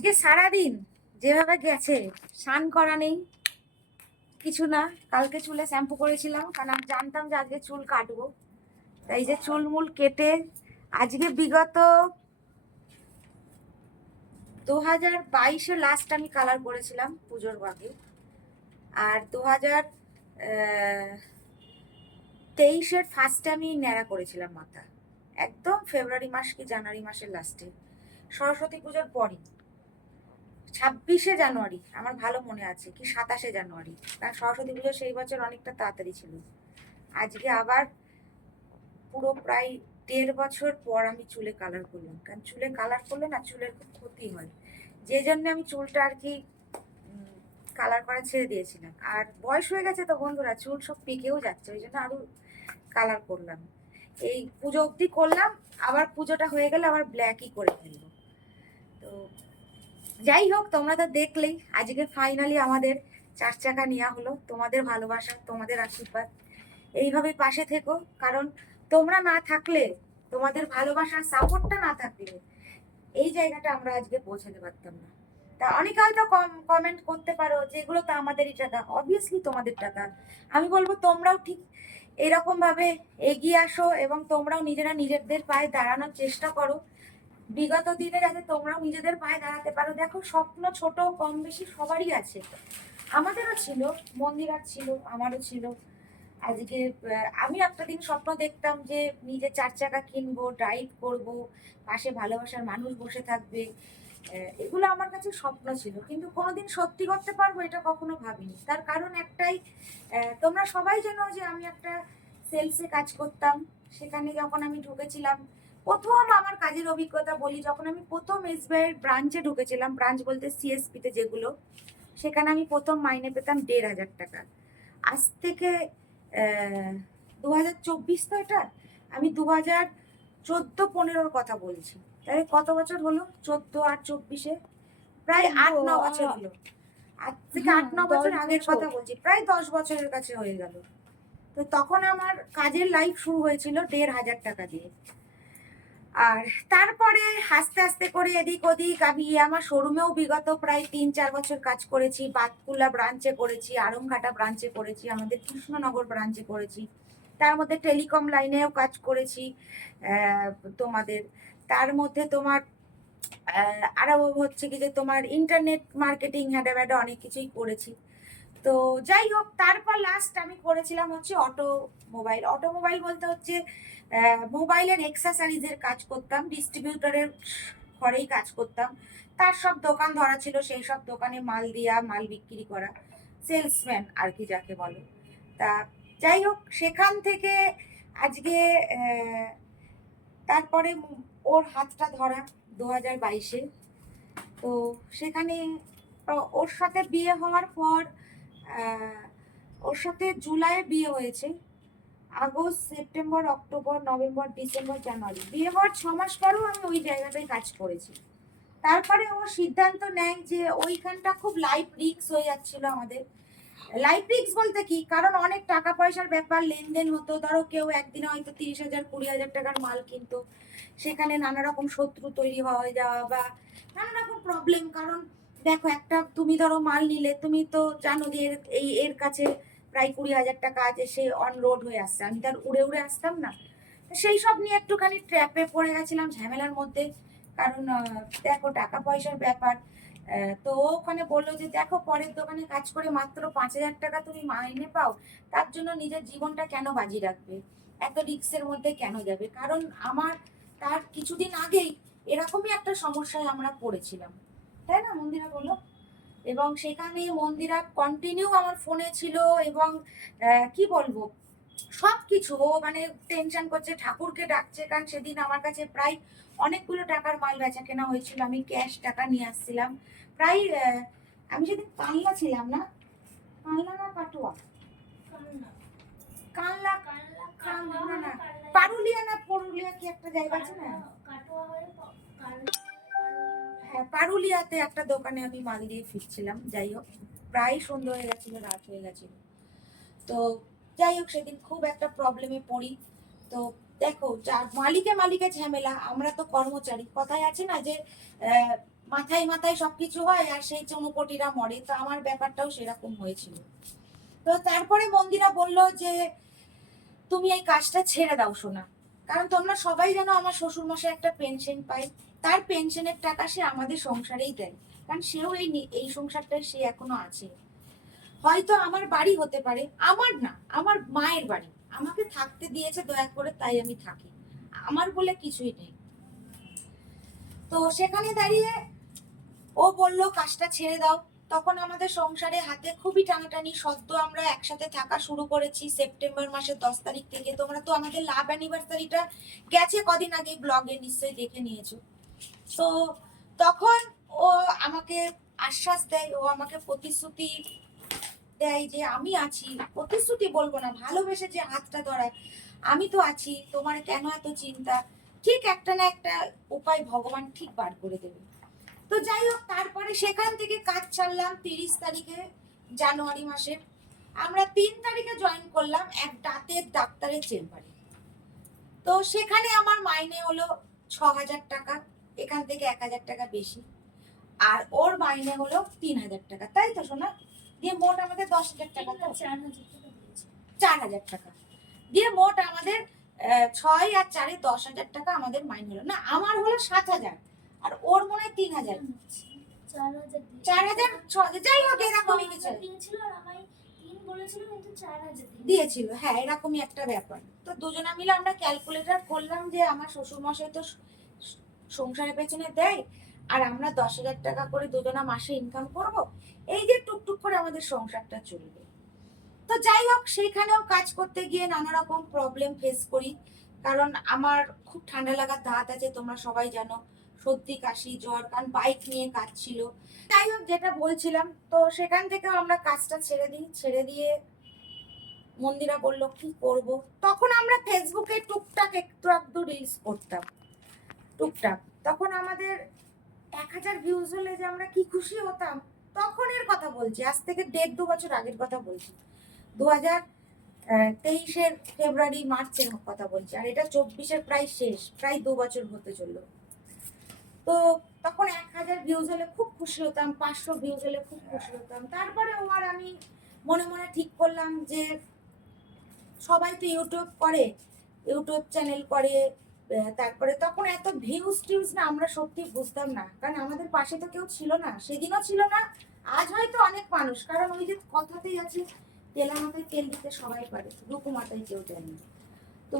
আজকে সারাদিন যেভাবে গেছে, স্নান করা নেই, কিছু না। কালকে চুলে শ্যাম্পু করেছিলাম, কারণ আমি জানতাম যে আজকে চুল কাটবো। তাই যে চুল মুল কেটে আজকে বিগত দু হাজার বাইশে লাস্ট আমি কালার করেছিলাম পুজোর আগে। আর দু হাজার তেইশের ফার্স্টে আমি ন্যাড়া করেছিলাম মাথা। একদম ফেব্রুয়ারি মাস কি জানুয়ারি মাসের লাস্টে সরস্বতী পুজোর পরই। ছাব্বিশে জানুয়ারি, আমার ভালো মনে আছে, কি সাতাশে জানুয়ারি, কারণ সরস্বতী পুজো সেই বছর অনেকটা তাড়াতাড়ি ছিল। আজকে আবার পুরো প্রায় দেড় বছর পর আমি চুলে কালার করলাম, কারণ চুলে কালার করলে না চুলের খুব ক্ষতি হয়। যে জন্য আমি চুলটা আর কি কালার করা ছেড়ে দিয়েছিলাম। আর বয়স হয়ে গেছে তো বন্ধুরা, চুল সব পেকেও যাচ্ছে, ওই জন্য আরও কালার করলাম। এই পুজো অবধি করলাম, আবার পুজোটা হয়ে গেলে আবার ব্ল্যাকই করে ফেলব। তো যাই হোক, তোমরা তো দেখলেই আজকে ফাইনালি আমাদের চার চাকা নেওয়া হলো। তোমাদের ভালোবাসা, তোমাদের আশীর্বাদ। এইভাবে পাশে থেকো, কারণ তোমরা না থাকলে, তোমাদের ভালোবাসার সাপোর্টটা না থাকলে এই জায়গাটা আমরা আজকে পৌঁছাতে পারতাম না। তা অনেকে হয়তো কম কমেন্ট করতে পারো যে এগুলো তো আমাদেরই টাকা। অবভিয়াসলি তোমাদের টাকা। আমি বলব তোমরাও ঠিক এরকমভাবে এগিয়ে আসো এবং তোমরাও নিজেরা নিজেদের পায়ে দাঁড়ানোর চেষ্টা করো। বিগত দিনে যাতে তোমরাও নিজেদের পায়ে দাঁড়াতে পারো, দেখো স্বপ্ন ছোট, কম বেশি সবারই আছে। আমাদেরও ছিল, মন্দিরার ছিল, আমারও ছিল। আজকে আমি একটা দিন স্বপ্ন দেখতাম যে নিজে চার চাকা কিনবো ড্রাইভ করব, পাশে ভালোবাসার মানুষ বসে থাকবে। এগুলো আমার কাছে স্বপ্ন ছিল। কিন্তু কোনোদিন সত্যি করতে পারব এটা কখনো ভাবিনি। তার কারণ একটাই তোমরা সবাই জানো যে আমি একটা সেলসে কাজ করতাম। সেখানে যখন আমি ঢুকেছিলাম প্রথম আমার কাজের অভিজ্ঞতা বলি যখন আমি প্রথম এসবিআইয়ের ব্রাঞ্চে ঢুকেছিলাম ব্রাঞ্চ বলতে সিএসপিতে যেগুলো সেখানে আমি প্রথম মাইনে পেতাম দেড় হাজার টাকা। আজ থেকে দু হাজার চব্বিশ তো এটা আমি দু হাজার চোদ্দ পনেরোর কথা বলছি। তাহলে কত বছর হলো? চোদ্দ আর চব্বিশে? প্রায় আট ন বছর হলো। আজ থেকে আট ন বছর আগের কথা বলছি প্রায় দশ বছরের কাছে হয়ে গেল। তো তখন আমার কাজের লাইফ শুরু হয়েছিল দেড় হাজার টাকা দিয়ে। আর তারপরে আস্তে আস্তে করে এদিক ওদিক আমি আমার শোরুমেও বিগত প্রায় তিন চার বছর কাজ করেছি, বাতকুলা ব্রাঞ্চে করেছি আরংঘাটা ব্রাঞ্চে করেছি, আমাদের কৃষ্ণনগর ব্রাঞ্চে করেছি, তার মধ্যে টেলিকম লাইনেও কাজ করেছি তোমাদের, তার মধ্যে তোমার আরও হচ্ছে কি যে তোমার ইন্টারনেট মার্কেটিং হ্যাডা অনেক কিছুই করেছি। তো যাই হোক, তারপর লাস্ট আমি করেছিলাম হচ্ছে অটো মোবাইল অটো মোবাইল বলতে হচ্ছে মোবাইলের এক্সেসারিজের কাজ করতাম ডিস্ট্রিবিউটারের ঘরেই কাজ করতাম। তার সব দোকান ধরা ছিল, সেই সব দোকানে মাল দিয়া, মাল বিক্রি করা। সেলসম্যান আর কি যাকে বলে। তা যাই হোক, সেখান থেকে আজকে তারপরে ওর হাতটা ধরা দু হাজার বাইশে। তো সেখানে ওর সাথে বিয়ে হওয়ার পর ওর সাথে জুলাইয়ে বিয়ে হয়েছে। August, September, October, November, December, January. বিয়ে হওয়ার ছ মাস পরেও আমি ওই জায়গাটায় কাজ করেছি। তারপরে ও সিদ্ধান্ত নেয় যে ওইখানটা খুব লাইফ রিক্স হয়ে যাচ্ছিল আমাদের। লাইফ রিক্স বলতে কি? কারণ অনেক টাকা পয়সার ব্যাপার, লেনদেন হতো। ধরো কেউ একদিনে হয়তো তিরিশ হাজার, কুড়ি হাজার টাকার মাল কিনতো। সেখানে নানা রকম শত্রু তৈরি হয়ে যাওয়া বা নানা রকম প্রবলেম কারণ দেখো, একটা তুমি ধরো মাল নিলে, তুমি তো জানো যে এর, এই এর কাছে প্রায় কুড়ি হাজার টাকা আছে, সে অন রোড হয়ে আসছে। আমি তার উড়ে উড়ে আসতাম না। সেই সব নিয়ে একটুখানি ট্র্যাপে পড়ে গেছিলাম ঝামেলার মধ্যে। কারণ দেখো টাকা পয়সার ব্যাপার তো ওখানে বলল যে, দেখো, পরের দোকানে কাজ করে মাত্র পাঁচ হাজার টাকা তুমি মাইনে পাও। তার জন্য নিজের জীবনটা কেন বাজি রাখবে? এত রিক্সের মধ্যে কেন যাবে? কারণ আমার, তার কিছুদিন আগেই এরকমই একটা সমস্যায় আমরা পড়েছিলাম। তাই না মন্দিরা বলো এবং সেখানে মন্দিরা কন্টিনিউ আমার ফোনে ছিল এবং কি বলব? সব কিছু ও মানে টেনশন করছে ঠাকুরকে ডাকছে কারণ সেদিন আমার কাছে প্রায় অনেকগুলো টাকার মাল বেচা কেনা হয়েছিল আমি ক্যাশ টাকা নিয়ে আসছিলাম। প্রায় আমি সেদিন কানলা ছিলাম না? কানলা না কাটোয়া কানলা কানলা না। পারুলিয়া না পরুলিয়া কি একটা জায়গা আছে না? হ্যাঁ পারুলিয়াতে একটা দোকানে আমি মাল দিয়ে ফিরছিলাম, যাই হোক। প্রায় সন্ধ্যা হয়ে গেছিল, রাত হয়ে গেছিল। তো যাই হোক, সেদিন খুব একটা প্রবলেমে পড়ি। তো দেখো মালিকে মালিকে ঝামেলা, আমরা তো কর্মচারী। কথায় আছে না যে মাথায় মাথায় সবকিছু হয় আর সেই চমকটিরা মরে। তো আমার ব্যাপারটাও সেরকম হয়েছিল। তো তারপরে মন্দিরা বলল যে, তুমি এই কাজটা ছেড়ে দাও শোনা কারণ তোমরা সবাই জানো আমার শ্বশুর মশাই একটা পেনশন পায়। তার পেনশনের টাকা সে আমাদের সংসারেই দেয়। কারণ সেও এই এই সংসারটায় সে এখনও আছে। হয়তো আমার বাড়ি হতে পারে, আমার না, আমার মায়ের বাড়ি। আমাকে থাকতে দিয়েছে দয়া করে তাই আমি থাকি। আমার বলে কিছুই নেই। তো সেখানে দাঁড়িয়ে ও বলল, কাজটা ছেড়ে দাও। তখন আমাদের সংসারে হাতে খুবই টানাটানি সদ্য আমরা একসাথে থাকা শুরু করেছি সেপ্টেম্বর মাসের দশ তারিখ থেকে। তোমরা তো আমাদের লাভ অ্যানিভার্সারিটা গেছে কদিন আগে ব্লগে নিশ্চয়ই দেখে নিয়েছো। তো তখন ও আমাকে আশ্বাস দেয়, ও আমাকে প্রতিশ্রুতি দেয় যে আমি আছি। প্রতিশ্রুতি বলব না, ভালোবেসে যে হাতটা ধরায়, আমি তো আছি, তোমার কেন এত চিন্তা? ঠিক একটা না একটা উপায় ভগবান ঠিক বার করে দেবে। তো যাই হোক তারপরে সেখান থেকে কাজ ছাড়লাম তিরিশ তারিখে জানুয়ারি মাসে। আমরা তিন তারিখে জয়েন করলাম এক দাঁতের ডাক্তারের চেম্বারে। তো সেখানে আমার মাইনে হলো ছ হাজার টাকা এখান থেকে এক হাজার টাকা বেশি। আর ওর মাইনে হলো তিন হাজার টাকা তাই তো শোনা দিয়ে মোট আমাদের দশ হাজার টাকা তো। চার হাজার টাকা দিয়েছে। চার হাজার টাকা। দিয়ে মোট আমাদের ছয় আর চারে দশ হাজার টাকা আমাদের মাইনে হলো। না আমার হলো সাত হাজার। আর ওর মনে হয় তিন হাজার চার হাজার ছ হাজার যাই হোক এরকমই কিছু দিয়েছিল আর আমায় বলেছিল কিন্তু চার হাজার দিয়েছে। দিয়েছিল হ্যাঁ এরকমই একটা ব্যাপার। তো দুজনা মিলে আমরা ক্যালকুলেটর করলাম যে আমার শ্বশুর মশাই তো সংসারের পেছনে দেয় আর আমরা দশ হাজার টাকা করে দুজনা মাসে ইনকাম করব। এই যে টুকটুক করে আমাদের সংসারটা চলবে। তো যাই হোক সেইখানেও কাজ করতে গিয়ে নানা রকম প্রবলেম ফেস করি। কারণ আমার খুব ঠান্ডা লাগার দাঁত আছে তোমরা সবাই জানো। সর্দি, কাশি, জ্বর, কারণ বাইক নিয়ে কাজ ছিল। যাই হোক, যেটা বলছিলাম, তো সেখান থেকেও আমরা কাজটা ছেড়ে দিই। ছেড়ে দিয়ে মন্দিরা বলল, কি করব? তখন আমরা ফেসবুকে টুকটাক একটু একটু রিলস করতাম। টুকটাক। তখন আমাদের এক হাজার ভিউজ হলে যে আমরা কি খুশি হতাম তখনের কথা বলছি। আজ থেকে দেড় দু বছর আগের কথা বলছি। দু হাজার তেইশের ফেব্রুয়ারি, মার্চের কথা বলছি। আর এটা চব্বিশের প্রায় শেষ, প্রায় দু বছর হতে চলল। তো তখন এক হাজার ভিউজ হলে খুব খুশি হতাম, পাঁচশো ভিউজ হলে খুব খুশি হতাম। তারপরে আর আমি মনে মনে ঠিক করলাম যে সবাই তো ইউটিউব করে ইউটিউব চ্যানেল করে তারপরে তখন এত ভিউজ টিউজ না আমরা সত্যি বুঝতাম না। কারণ আমাদের পাশে তো কেউ ছিল না, সেদিনও ছিল না, আজ হয়তো অনেক মানুষ। কারণ ওই যে কথাতেই আছে তেলা মাথায় তেল দিতে সবাই পারে রুকু মাথায় কেউ দেয় না। তো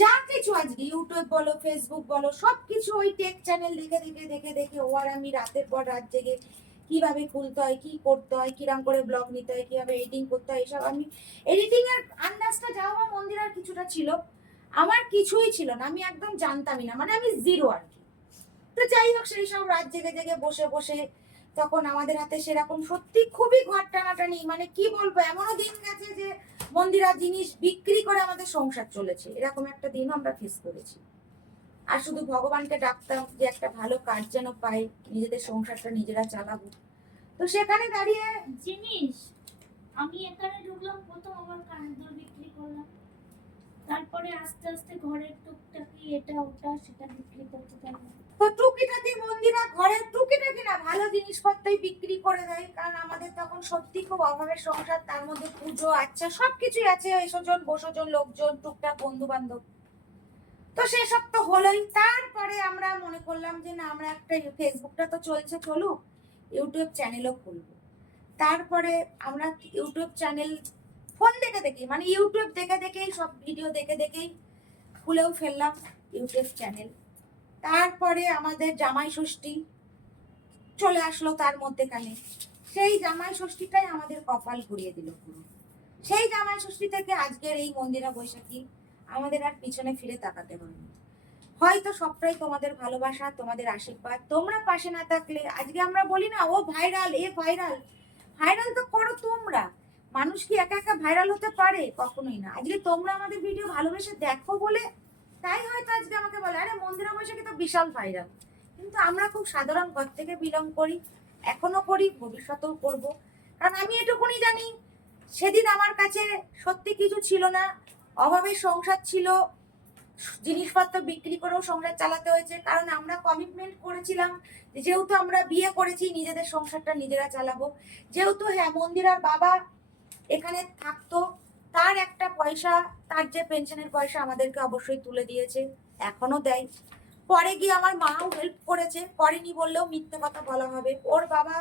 যা কিছু আজকে ইউটিউব বলো ফেসবুক বলো সব কিছু ওই টেক চ্যানেল দেখে দেখে দেখে দেখে ও আর আমি রাতের পর রাত জেগে কীভাবে খুলতে হয়, কি করতে হয়, কিরাম করে ব্লগ নিতে হয়, কীভাবে এডিটিং করতে হয়, এসব আমি এডিটিং এর আন্দাজটা যাও বা মন্দিরের কিছুটা ছিল, আমার কিছুই ছিল না, আমি একদম জানতামই না মানে আমি জিরো আর কি। তো যাই হোক, সেই সব রাত জেগে জেগে বসে বসে তখন আমাদের হাতে সেরকম সত্যি খুবই ঘর টানাটানি মানে কি বলব, এমনও দিন গেছে যে মন্দিরা জিনিস বিক্রি করে আমাদের সংসার চলেছে। এরকম একটা দিনও আমরা ফেস করেছি। আর শুধু ভগবানকে ডাকতাম যে একটা ভালো কাজ যেন পাই, নিজেদের সংসারটা নিজেরা চালাবো। তো সেখানে দাঁড়িয়ে জিনিস, আমি এখানে ঢুকলাম, প্রথম আমার কানের বিক্রি করলাম। তারপরে আস্তে আস্তে ঘরের টুকটাকি, এটা ওটা, সেটা বিক্রি করতে থাকলাম। তো টুকিটাকি মন্দিরা ঘরের টুকিটাকি না, ভালো জিনিসপত্রই বিক্রি করে দেয়। কারণ আমাদের তখন সত্যি খুব অভাবের সংসার, তার মধ্যে পুজো আচ্ছা সবকিছুই আছে, এসজন, বসজন, লোকজন, টুকটাক বন্ধু বান্ধব তো সেসব তো হলোই। তারপরে আমরা মনে করলাম যে না, আমরা একটা ফেসবুকটা তো চলছে, চলুক, ইউটিউব চ্যানেলও খুলবো। তারপরে আমরা ইউটিউব চ্যানেল ফোন দেখে দেখে মানে ইউটিউব দেখে দেখেই, সব ভিডিও দেখে দেখেই খুলেও ফেললাম ইউটিউব চ্যানেল। তারপরে আমাদের জামাই ষষ্ঠী চলে আসলো তার মধ্যেখানে। সেই জামাই ষষ্ঠীটাই আমাদের কপাল ঘুরিয়ে দিল পুরো। সেই জামাই ষষ্ঠী থেকে আজকের এই মন্দিরা বৈশাখী আমাদের আর পিছনে ফিরে তাকাতে হয়নি। হয়তো সবটাই তোমাদের ভালোবাসা, তোমাদের আশীর্বাদ। তোমরা পাশে না থাকলে, আজকে আমরা বলি না, ও ভাইরাল, এ ভাইরাল। ভাইরাল তো করো তোমরা। মানুষ কি একা একা ভাইরাল হতে পারে? কখনোই না। আজকে তোমরা আমাদের ভিডিও ভালোবেসে দেখো বলে তাই হয়তো আজকে আমাকে বলে, আরে, মন্দিরা বৈশাখী তো বিশাল ভাইরাল কিন্তু আমরা খুব সাধারণ ঘর থেকে বিলং করি, এখনও করি, ভবিষ্যতেও করব। কারণ আমি এটুকুনি জানি, সেদিন আমার কাছে সত্যি কিছু ছিল না। অভাবের সংসার ছিল, জিনিসপত্র বিক্রি করেও সংসার চালাতে হয়েছে। কারণ আমরা কমিটমেন্ট করেছিলাম যেহেতু আমরা বিয়ে করেছি, নিজেদের সংসারটা নিজেরা চালাবো। যেহেতু হ্যাঁ মন্দিরার বাবা এখানে থাকতো তার একটা পয়সা, তার যে পেনশনের পয়সা আমাদেরকে অবশ্যই তুলে দিয়েছে, এখনও দেয়। পরে গিয়ে আমার মাও হেল্প করেছে করেনি বললেও মিথ্যে কথা বলা হবে। ওর বাবা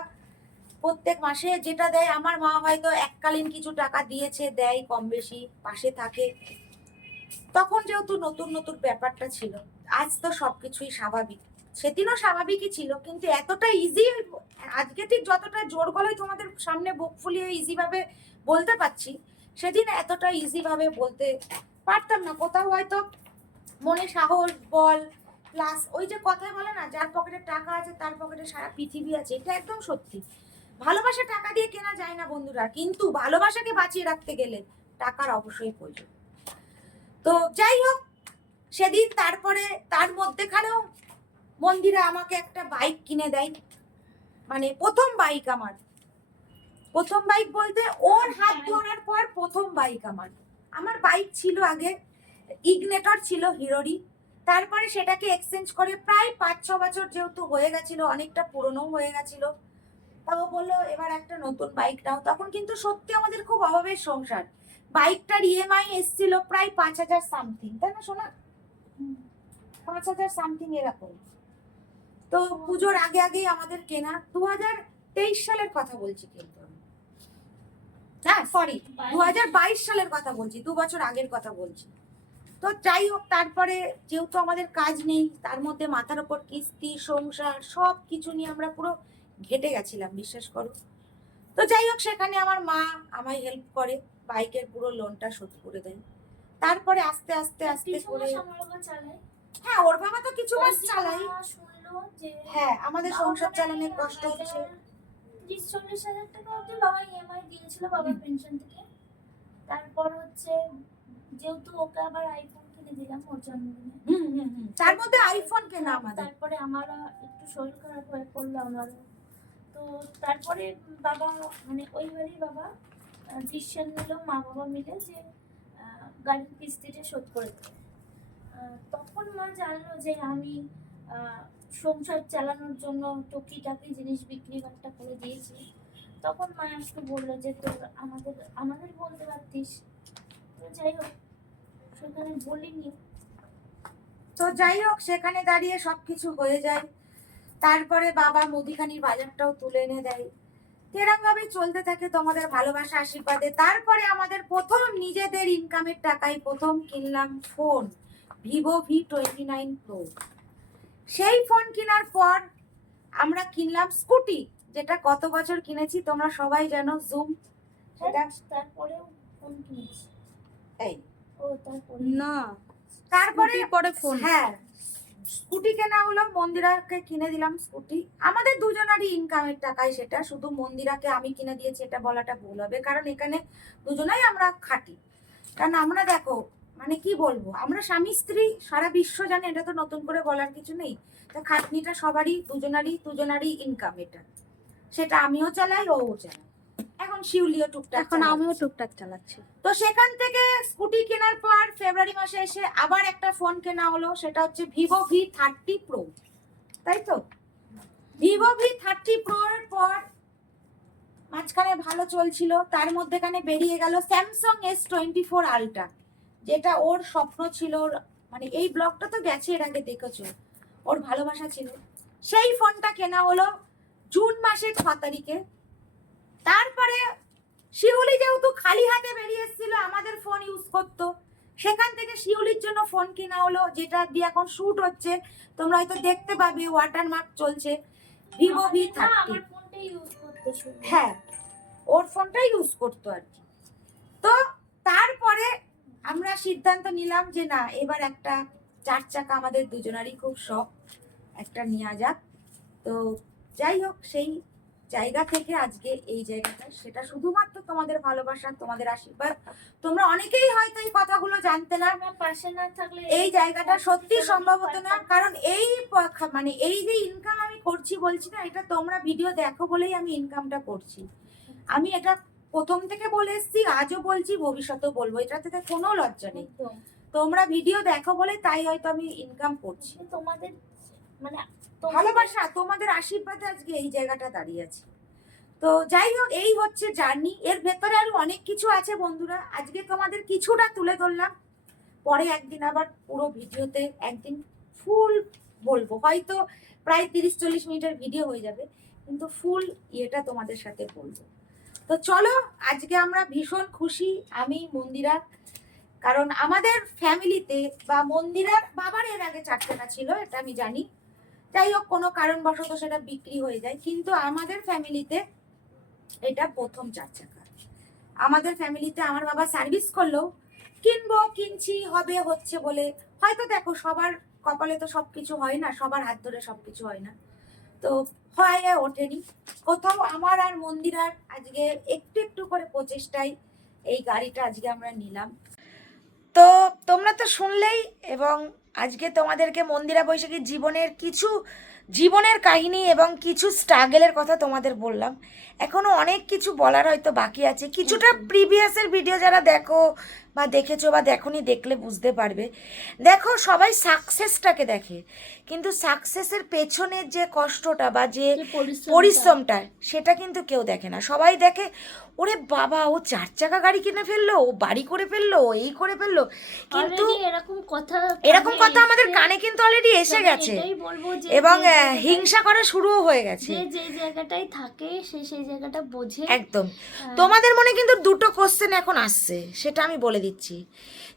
প্রত্যেক মাসে যেটা দেয়, আমার মা হয়তো এককালীন কিছু টাকা দিয়েছে, দেয় কম বেশি, পাশে থাকে। তখন যেহেতু নতুন নতুন ব্যাপারটা ছিল, আজ তো সবকিছুই স্বাভাবিক। সেদিনও স্বাভাবিকই ছিল, কিন্তু এতটা ইজি আজকে ঠিক যতটা জোর গলায় তোমাদের সামনে বুক ফুলিয়ে ইজি ভাবে বলতে পারছি সেদিন এতটা ইজি ভাবে বলতে পারতাম না। কোথাও হয়তো মনে সাহস, বল প্লাস ওই যে কথায় বলে না, যার পকেটে টাকা আছে, তার পকেটে সারা পৃথিবী আছে, এটা একদম সত্যি। ভালোবাসা টাকা দিয়ে কেনা যায় না বন্ধুরা, কিন্তু ভালোবাসাকে বাঁচিয়ে রাখতে গেলে টাকার অবশ্যই প্রয়োজন। তো যাই হোক, সেদিন তারপরে, তার মধ্যেখানেও মন্দিরা আমাকে একটা বাইক কিনে দেয়। মানে প্রথম বাইক আমার। প্রথম বাইক বলতে ওর হাত ধরার পর প্রথম বাইক আমার। আমার বাইক ছিল আগে ইগনেটর ছিল হিরোরি তারপরে সেটাকে এক্সচেঞ্জ করে প্রায় পাঁচ, ছ বছর যেহেতু হয়ে গেছিল, অনেকটা পুরনো হয়ে গেছিল। তাও বলল, এবার একটা নতুন বাইক নাও। তখন কিন্তু সত্যি আমাদের খুব অভাবের সংসার। বাইকটার ইএমআই এসছিল প্রায় পাঁচ হাজার সামথিং তাই না শোনা পাঁচ হাজার সামথিং এরকম। তো পুজোর আগে আগেই আমাদের কেনা। দু হাজার তেইশ সালের কথা বলছি কিন্তু। হ্যাঁ সরি দু হাজার বাইশ সালের কথা বলছি দু বছর আগের কথা বলছি। তো যাই হোক তারপরে যেহেতু আমাদের কাজ নেই তার মধ্যে মাথার ওপর কিস্তি সংসার সব কিছু নিয়ে আমরা পুরো ঘেটে গেছিলাম বিশ্বাস করো। তো যাই হোক সেখানে আমার মা আমায় হেল্প করে বাইকের পুরো লোনটা শোধ করে দেয়। তারপরে আস্তে আস্তে আস্তে করে হ্যাঁ ওর বাবা তো কিছু মাস চালাই হ্যাঁ আমাদের সংসার চালানোর কষ্ট হচ্ছে। ত্রিশ চল্লিশ হাজার টাকা অব্দি বাবা ইএমআই দিয়েছিল বাবার পেনশন থেকে। তারপর হচ্ছে যেহেতু ওকে আবার আইফোন কিনে দিলাম ওর জন্মদিনে। তার মধ্যে আইফোন কেনা আমাদের। তারপরে আমারও একটু শরীর খারাপ হয়ে পড়ল আমারও। তো তারপরে বাবা মানে ওইবারই বাবা ডিসিশন নিল মা বাবা মিলে যে গাড়ির কিস্তিটা শোধ করে দেবে। তখন মা জানলো যে আমি সংসার চালানোর জন্য টুকিটাকি জিনিস বিক্রি বাট্টা করে দিয়েছি তখন মা একটু বলল যে, তোর আমাদের আমাদের বলতে পারতিস। তো যাই হোক, সেখানে বলিনি। তো যাই হোক, সেখানে দাঁড়িয়ে সব কিছু হয়ে যায়। তারপরে বাবা মুদিখানির বাজারটাও তুলে এনে দেয়। এরকম ভাবে চলতে থাকে তোমাদের ভালোবাসা আশীর্বাদে। তারপরে আমাদের প্রথম নিজেদের ইনকামের টাকায় প্রথম কিনলাম phone Vivo V twenty nine pro সেই ফোন কেনার পর আমরা কিনলাম স্কুটি যেটা কত বছর কিনেছি তোমরা সবাই জানো জুম সেটা তারপরেও ফোন কিনেছি। এই। তারপরে? না তারপরে পরে ফোন হ্যাঁ স্কুটি কেনা হলো মন্দিরাকে কিনে দিলাম স্কুটি আমাদের দুজনারই ইনকামের টাকায় সেটা শুধু মন্দিরাকে আমি কিনে দিয়েছি এটা বলাটা ভুল হবে কারণ এখানে দুজনাই আমরা খাটি। কারণ আমরা দেখো মানে কি বলব? আমরা স্বামী স্ত্রী সারা বিশ্ব জানে এটা তো নতুন করে বলার কিছু নেই। তা খাটনিটা সবারই দুজনারই দুজনারই ইনকাম এটা। সেটা আমিও চালাই ও চালাই এখন শিউলিও টুকটাক এখন আমিও টুকটাক চালাচ্ছি। তো সেখান থেকে স্কুটি কেনার পর ফেব্রুয়ারি মাসে এসে আবার একটা ফোন কেনা হলো সেটা হচ্ছে ভিভো ভি থার্টি প্রো তাই তো? ভিভো ভি থার্টি প্রোর পর মাঝখানে ভালো চলছিল তার মধ্যেখানে বেরিয়ে গেল Samsung S twenty four ultra যেটা ওর স্বপ্ন ছিল ওর- মানে এই ব্লগটা তো গেছে এর আগে দেখেছ ওর ভালোবাসা ছিল। সেই ফোনটা কেনা হলো জুন মাসের ছ তারিখে। তারপরে শিউলি যেহেতু খালি হাতে বেরিয়ে এসেছিল আমাদের ফোন ইউজ করতো। সেখান থেকে শিউলির জন্য ফোন কেনা হলো যেটা দিয়ে এখন শ্যুট হচ্ছে। তোমরা হয়তো দেখতে পাবে ওয়াটার মার্ক চলছে। ভিভো ভি থার্টি আমার ফোনটাই ইউজ করতে শুরু হ্যাঁ ওর ফোনটাই ইউজ করতো আর কি। আমরা সিদ্ধান্ত নিলাম যে না এবার একটা চার চাকা আমাদের দুজনারই খুব শখ একটা নেওয়া যাক। তো যাই হোক সেই জায়গা থেকে আজকে এই জায়গাটা সেটা শুধুমাত্র তোমাদের ভালোবাসা তোমাদের আশীর্বাদ। তোমরা অনেকেই হয়তো এই কথাগুলো জানতে না পাশে না থাকলে এই জায়গাটা সত্যি সম্ভব হতো না। কারণ এই মানে এই যে ইনকাম আমি করছি বলছি না এটা তোমরা ভিডিও দেখো বলেই আমি ইনকামটা করছি। আমি এটা প্রথম থেকে বলে এসেছি আজও বলছি ভবিষ্যতেও বলব। এটাতে কোনো লজ্জা নেই। তোমরা ভিডিও দেখো বলে তাই হয়তো আমি ইনকাম করছি। তোমাদের মানে ভালোবাসা তোমাদের আশীর্বাদে আজকে এই জায়গাটা দাঁড়িয়ে আছে। তো যাই হোক এই হচ্ছে জার্নি। এর ভেতরে আরও অনেক কিছু আছে বন্ধুরা। আজকে তোমাদের কিছুটা তুলে ধরলাম। পরে একদিন আবার পুরো ভিডিওতে একদিন ফুল বলব। হয়তো প্রায় তিরিশ চল্লিশ মিনিটের ভিডিও হয়ে যাবে কিন্তু ফুল ইয়েটা তোমাদের সাথে বলব। তো চলো, আজকে আমরা ভীষণ খুশি, আমি, মন্দিরা। কারণ আমাদের ফ্যামিলিতে বা মন্দিরার বাবার এর আগে চারটেনা ছিল, এটা আমি জানি। যাই হোক, কোনো কারণবশত সেটা বিক্রি হয়ে যায়, কিন্তু আমাদের ফ্যামিলিতে এটা প্রথম চার চাকা আমাদের ফ্যামিলিতে আমার বাবা সার্ভিস করল, কিনবো, কিনছি, হবে, হচ্ছে বলে। হয়তো দেখো, সবার কপালে তো সব কিছু হয় না, সবার হাত ধরে সব কিছু হয় না। তো হয়ে ওঠেনি। কোথাও আমার আর মন্দিরার আজকে একটু একটু করে প্রচেষ্টায় এই গাড়িটা আজকে আমরা নিলাম। তো তোমরা তো শুনলেই এবং আজকে তোমাদেরকে মন্দিরা বৈশাখীর জীবনের কিছু জীবনের কাহিনী এবং কিছু স্ট্রাগেলের কথা তোমাদের বললাম। এখনও অনেক কিছু বলার হয়তো বাকি আছে। কিছুটা প্রিভিয়াসের ভিডিও যারা দেখো বা দেখেছ বা দেখোনি দেখলে বুঝতে পারবে। দেখো সবাই সাকসেসটাকে দেখে। কিন্তু সাকসেসের পেছনের যে কষ্টটা বা যে পরিশ্রমটা- সেটা কিন্তু কেউ দেখে না। সবাই দেখে ওরে বাবা ও চার চাকা গাড়ি কিনে ফেলল ও বাড়ি করে ফেলল এই করে ফেলল। কিন্তু এরকম কথা এরকম কথা আমাদের কানে কিন্তু অলরেডি এসে গেছে। এবং হিংসা করা শুরুও হয়ে গেছে। যে যে জায়গাটায় থাকে সে সেই জায়গাটা বোঝে। একদম। তোমাদের মনে কিন্তু দুটো কোশ্চেন এখন আসছে সেটা আমি বলে দিচ্ছি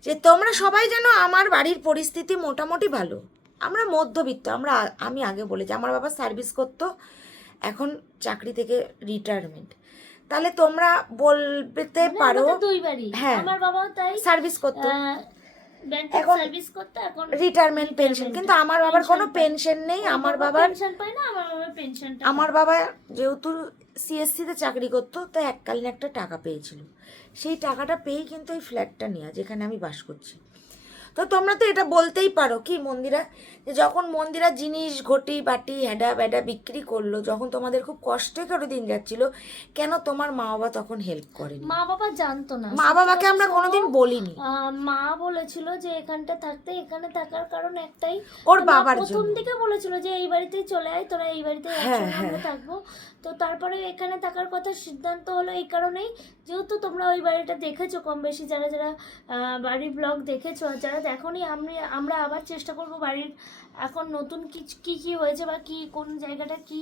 যে তোমরা সবাই যেন আমার বাড়ির পরিস্থিতি মোটামুটি ভালো। আমরা মধ্যবিত্ত আমরা আমি আগে বলেছি আমার বাবা সার্ভিস করতো এখন চাকরি থেকে রিটায়ারমেন্ট তাহলে তোমরা বলতে পারো হ্যাঁ। আমার বাবাও তাই সার্ভিস করতো। এখন সার্ভিস করতে এখন রিটায়ারমেন্ট পেনশন কিন্তু আমার বাবার কোনো পেনশন নেই আমার বাবার পেনশন পায় না আমার বাবার পেনশনটা আমার বাবা যেহেতু সিএসসিতে চাকরি করতো, তো এককালীন একটা টাকা পেয়েছিল। সেই টাকাটা পেয়েই কিন্তু এই ফ্ল্যাটটা নেওয়া যেখানে আমি বাস করছি। তো তোমরা তো এটা বলতেই পারো, কি মন্দিরা? যে যখন মন্দিরা জিনিস ঘটি বাটি হ্যাডা ব্যাডা বিক্রি করল যখন তোমাদের খুব কষ্টে করে দিন যাচ্ছিল কেন তোমার মা বাবা তখন হেল্প করেনি? মা বাবা জানতো না। মা বাবাকে আমরা কোনোদিন বলিনি। মা বলেছিল যে এখানটা থাকতে এখানে থাকার কারণ একটাই। ওর বাবার প্রথম দিকে বলেছিল যে এই বাড়িতেই চলে আয় তোরা এই বাড়িতে হ্যাঁ, একসঙ্গে হ্যাঁ। থাকব। তো তারপরে এখানে থাকার কথা সিদ্ধান্ত হলো এই কারণেই। যেহেতু তোমরা ওই বাড়িটা দেখেছ কম বেশি যারা যারা বাড়ির ব্লগ দেখেছ আর যারা আমি আমরা আবার চেষ্টা করব বাড়ির এখন নতুন কি কি কি হয়েছে বা কি কোন জায়গাটা কি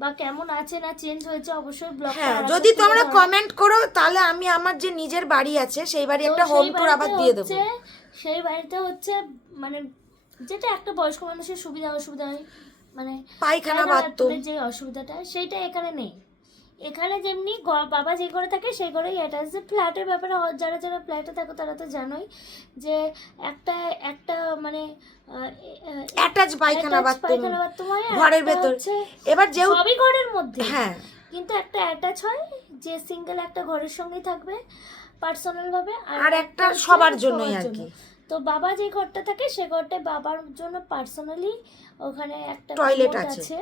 বা কেমন আছে না চেঞ্জ হয়েছে অবশ্যই ব্লগ হ্যাঁ যদি তোমরা কমেন্ট করো তাহলে আমি আমার যে নিজের বাড়ি আছে সেই বাড়ি একটা হোম ট্যুর আবার দিয়ে দেবো। সেই বাড়িতে হচ্ছে মানে যেটা একটা বয়স্ক মানুষের সুবিধা অসুবিধা হয় মানে পায়খানা পায়খানা বাথরুম। যে অসুবিধাটা সেইটা এখানে নেই। এখানে যেমনি বাবা যে ঘরে থাকে সেই ঘরেই অ্যাটাচ যে ফ্ল্যাটের ব্যাপারে যারা যারা ফ্ল্যাটে থাকো তারা তো জানোই যে একটা একটা মানে অ্যাটাচ পায়খানা বাথরুম ঘরের ভেতর। এবার যেহেতু সবই ঘরের মধ্যে। হ্যাঁ। কিন্তু একটা অ্যাটাচ হয় যে সিঙ্গেল একটা ঘরের সঙ্গেই থাকবে পার্সোনাল ভাবে আর একটা সবার জন্যই আর কি। তো বাবা যে ঘরটা থাকে সে ঘরটা বাবার জন্য পার্সোনালি ওখানে একটা commode আছে।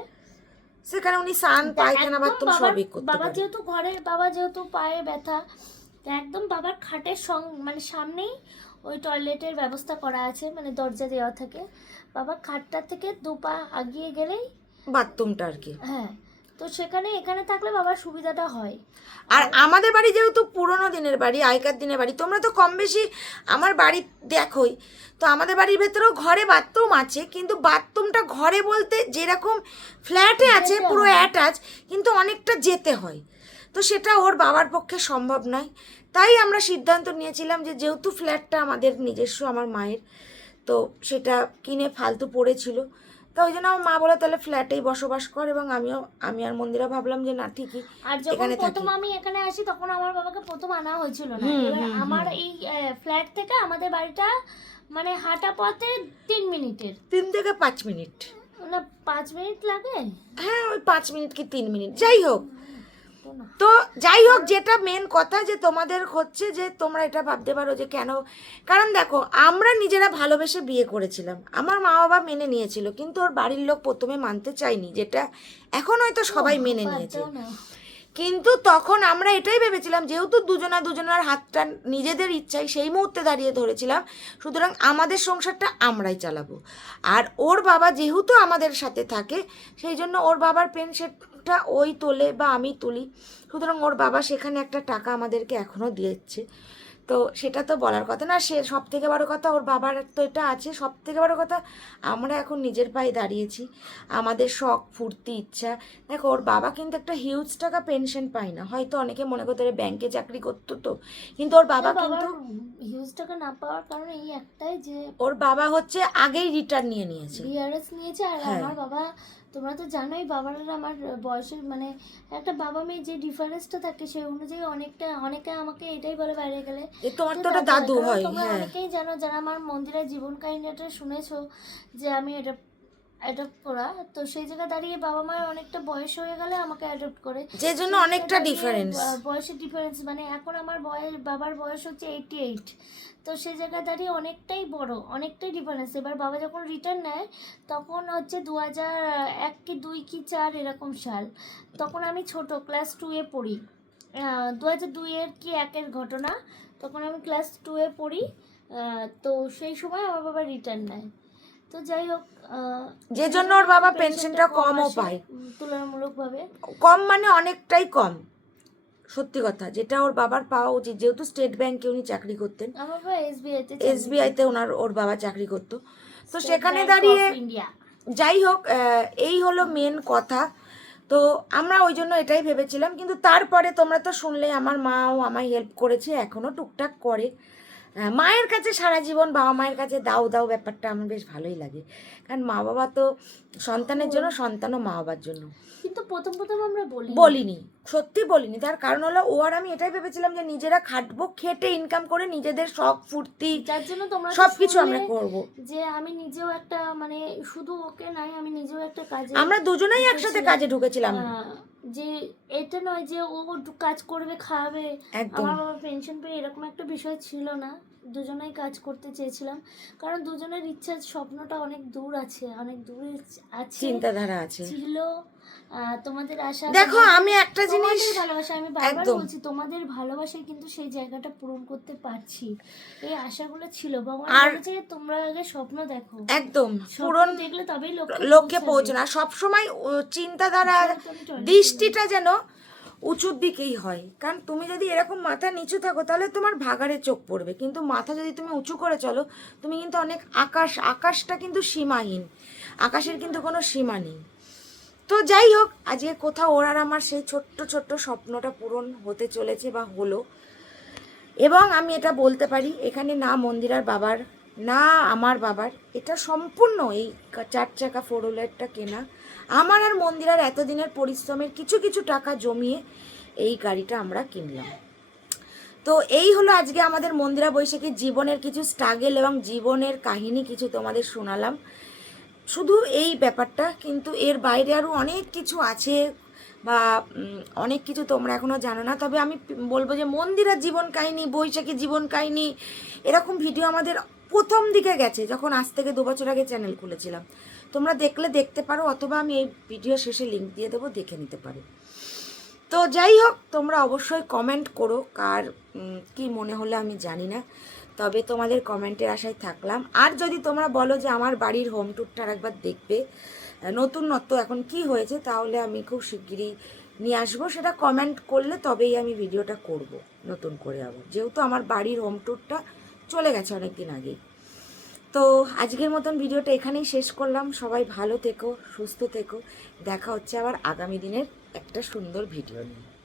সেখানে উনি স্নান পায়খানা বাথরুম সবই করতে বাবা যেহেতু ঘরে বাবা যেহেতু পায়ে ব্যথা একদম বাবার খাটের সং মানে সামনেই ওই টয়লেটের ব্যবস্থা করা আছে মানে দরজা দেওয়া থাকে। বাবা খাটটা থেকে দু পা আগিয়ে গেলেই বাথরুমটা আর কি। হ্যাঁ তো সেখানে এখানে থাকলে বাবার সুবিধাটা হয়। আর আমাদের বাড়ি যেহেতু পুরোনো দিনের বাড়ি আগেকার দিনের বাড়ি তোমরা তো কম বেশি আমার বাড়ি দেখোই। তো আমাদের বাড়ির ভেতরেও ঘরে বাথরুম আছে কিন্তু বাথরুমটা ঘরে বলতে যেরকম ফ্ল্যাটে আছে পুরো অ্যাটাচ কিন্তু অনেকটা যেতে হয়। তো সেটা ওর বাবার পক্ষে সম্ভব নয়। তাই আমরা সিদ্ধান্ত নিয়েছিলাম যে যেহেতু ফ্ল্যাটটা আমাদের নিজস্ব আমার মায়ের তো সেটা কিনে ফালতু পড়েছিল। তো ওই জন্য আমার মা বলে তাহলে ফ্ল্যাটেই বসবাস কর এবং আমিও আমি আর মন্দিরা ভাবলাম যে না ঠিকই আর যখন। প্রথম আমি এখানে আসি তখন আমার বাবাকে প্রথম আনা হয়েছিল না। আমার এই ফ্ল্যাট থেকে আমাদের বাড়িটা মানে হাঁটা পথে তিন মিনিটের। তিন থেকে পাঁচ মিনিট। না পাঁচ মিনিট লাগে? হ্যাঁ ওই পাঁচ মিনিট কি তিন মিনিট যাই হোক। তো যাই হোক যেটা মেন কথা যে তোমাদের হচ্ছে যে তোমরা এটা ভাবতে পারো যে কেন কারণ দেখো আমরা নিজেরা ভালোবেসে বিয়ে করেছিলাম। আমার মা বাবা মেনে নিয়েছিল কিন্তু ওর বাড়ির লোক প্রথমে মানতে চায়নি যেটা এখন হয়তো সবাই মেনে নিয়েছে। কিন্তু তখন আমরা এটাই ভেবেছিলাম যেহেতু দুজনা দুজনার হাতটা নিজেদের ইচ্ছায় সেই মুহূর্তে দাঁড়িয়ে ধরেছিলাম সুতরাং আমাদের সংসারটা আমরাই চালাবো। আর ওর বাবা যেহেতু আমাদের সাথে থাকে সেই জন্য ওর বাবার পেনশনটা ওই তোলে বা আমি তুলি। সুতরাং ওর বাবা সেখানে একটা টাকা আমাদেরকে এখনও দিয়েছে। তো সেটা তো বলার কথা না সে সব থেকে বড় কথা ওর বাবার তো এটা আছে। সব থেকে বড় কথা আমরা এখন নিজের পায়ে দাঁড়িয়েছি। আমাদের শখ ফুর্তি ইচ্ছা। দেখো ওর বাবা কিন্তু একটা হিউজ টাকা পেনশন পায় না। হয়তো অনেকে মনে করতে পারে ব্যাংকে চাকরি করতো তো। কিন্তু ওর বাবা কিন্তু হিউজ টাকা না পাওয়ার কারণ এই একটাই যে ওর বাবা হচ্ছে আগেই রিটার্ন নিয়ে নিয়েছে। বিআরএস নিয়েছে আর হ্যাঁ। আমার বাবা তোমরা তো জানোই বাবার আর আমার বয়সের মানে একটা বাবা মেয়ে যে ডিফারেন্সটা থাকে সেই অনুযায়ী অনেকটা অনেকে আমাকে এটাই বলে বাইরে গেলে। তোমার তো দাদু হয় তোমরা হ্যাঁ। অনেকেই জানো যারা আমার মন্দিরের জীবন কাহিনীটা শুনেছো যে আমি এটা অ্যাডপ্ট করা। তো সেই জায়গায় দাঁড়িয়ে বাবা মায়ের অনেকটা বয়স হয়ে গেলে আমাকে অ্যাডপ্ট করে। যে জন্য অনেকটা ডিফারেন্স বয়সের ডিফারেন্স মানে এখন আমার বয়স বাবার বয়স হচ্ছে এইটি এইট তো সেই জায়গায় দাঁড়িয়ে অনেকটাই বড় অনেকটাই ডিফারেন্স এবার বাবা যখন রিটার্ন নেয় তখন হচ্ছে দু হাজার এক কি দুই কি চার এরকম সাল। তখন আমি ছোট ক্লাস টুয়ে পড়ি। দু হাজার দুইয়ের কি একের ঘটনা? তখন আমি ক্লাস টুয়ে পড়ি। তো সেই সময় আমার বাবা রিটার্ন নেয়। তো যাই হোক যে জন্য ওর বাবা পেনশনটা কমও পায়। তুলনামূলকভাবে। কম মানে অনেকটাই কম। সত্যি কথা যেটা ওর বাবার পাওয়া উচিত যেহেতু স্টেট ব্যাংকে উনি চাকরি করতেন আমার বাবা এসবিআইতে এসবিআইতে ওনার ওর বাবা চাকরি করতো। তো সেখানে দাঁড়িয়ে যাই হোক এই হলো মেন কথা। তো আমরা ওই জন্য এটাই ভেবেছিলাম কিন্তু তারপরে তোমরা তো শুনলে আমার মাও আমায় হেল্প করেছে এখনও টুকটাক করে। মায়ের কাছে সারা জীবন বাবা মায়ের কাছে দাও দাও ব্যাপারটা আমার বেশ ভালোই লাগে। কারণ মা বাবা তো সন্তানের জন্য সন্তানও মা বাবার জন্য। কিন্তু প্রথম প্রথম আমরা বলি বলিনি সত্যি বলিনি। তার কারণ হলো ও আর আমি এটাই ভেবেছিলাম যে নিজেরা খাটবো খেটে ইনকাম করে নিজেদের শখ ফুর্তি যার জন্য তোমরা তো সব কিছু আমরা করব। যে আমি নিজেও একটা মানে শুধু ওকে নাই আমি নিজেও একটা কাজে আমরা দুজনেই একসাথে কাজে ঢুকেছিলাম। যে এটা নয় যে ও কাজ করবে খাওয়াবে একদম। আমার বাবা পেনশন পেয়ে এরকম একটা বিষয় ছিল না। দুজনেই কাজ করতে চেয়েছিলাম। কারণ দুজনের ইচ্ছা স্বপ্নটা অনেক দূর আছে অনেক দূরে আছে চিন্তাধারা আছে। ছিল তোমাদের আশা দেখো আমি একটা জিনিস ভালোবাসা আমি বারবার বলছি তোমাদের ভালোবাসায় কিন্তু সেই জায়গাটা পূরণ করতে পারছি। এই আশাগুলো ছিল। ভগবান আর- বলেছে যে তোমরা আগে স্বপ্ন দেখো। একদম পূরণ দেখলে তবেই লক্ষ্যে। পৌঁছানো আর সবসময় চিন্তাধারা দৃষ্টিটা যেন উঁচুর দিকেই হয়। কারণ তুমি যদি এরকম মাথা নিচু থাকো, তাহলে তোমার ভাগারে চোখ পড়বে। কিন্তু মাথা যদি তুমি উঁচু করে চলো, তুমি কিন্তু অনেক আকাশ, আকাশটা কিন্তু সীমাহীন। আকাশের কিন্তু কোনো সীমা নেই। তো যাই হোক, আজকে কোথাও ওর আর আমার সেই ছোট্ট ছোট্ট স্বপ্নটা পূরণ হতে চলেছে বা হলো। এবং আমি এটা বলতে পারি, এখানে না মন্দিরার বাবার, না আমার বাবার, এটা সম্পূর্ণ এই চার চাকা ফোর হুইলারটা কেনা। আমার আর মন্দিরার এতদিনের পরিশ্রমের কিছু কিছু টাকা জমিয়ে এই গাড়িটা আমরা কিনলাম। তো এই হলো আজকে আমাদের মন্দিরা বৈশাখীর জীবনের কিছু স্ট্রাগেল এবং জীবনের কাহিনী কিছু তোমাদের শোনালাম। শুধু এই ব্যাপারটা, কিন্তু এর বাইরে আরও অনেক কিছু আছে বা অনেক কিছু তোমরা এখনও জানো না। তবে আমি বলব যে মন্দিরার জীবন কাহিনী বৈশাখীর জীবন কাহিনী, এরকম ভিডিও আমাদের প্রথম দিকে গেছে, যখন আজ থেকে দু বছর আগে চ্যানেল খুলেছিলাম। তোমরা দেখলে দেখতে পারো, অথবা আমি এই ভিডিও শেষে লিঙ্ক দিয়ে দেবো, দেখে নিতে পারো। তো যাই হোক, তোমরা অবশ্যই কমেন্ট করো কার কি মনে হলো আমি জানি না, তবে তোমাদের কমেন্টের আশায় থাকলাম। আর যদি তোমরা বলো যে আমার বাড়ির হোম ট্যুরটা একবার দেখবে নতুনত্ব এখন কি হয়েছে, তাহলে আমি খুব শিগগিরই নিয়ে আসব। সেটা কমেন্ট করলে তবেই আমি ভিডিওটা করব, নতুন করে আবার। যেহেতু আমার বাড়ির হোম ট্যুরটা চলে গেছে অনেক দিন আগেই। তো আজকের মতন ভিডিওটা এখানেই শেষ করলাম। সবাই ভালো থেকো, সুস্থ থেকো। দেখা হচ্ছে আবার আগামী দিনের একটা সুন্দর ভিডিও নিয়ে।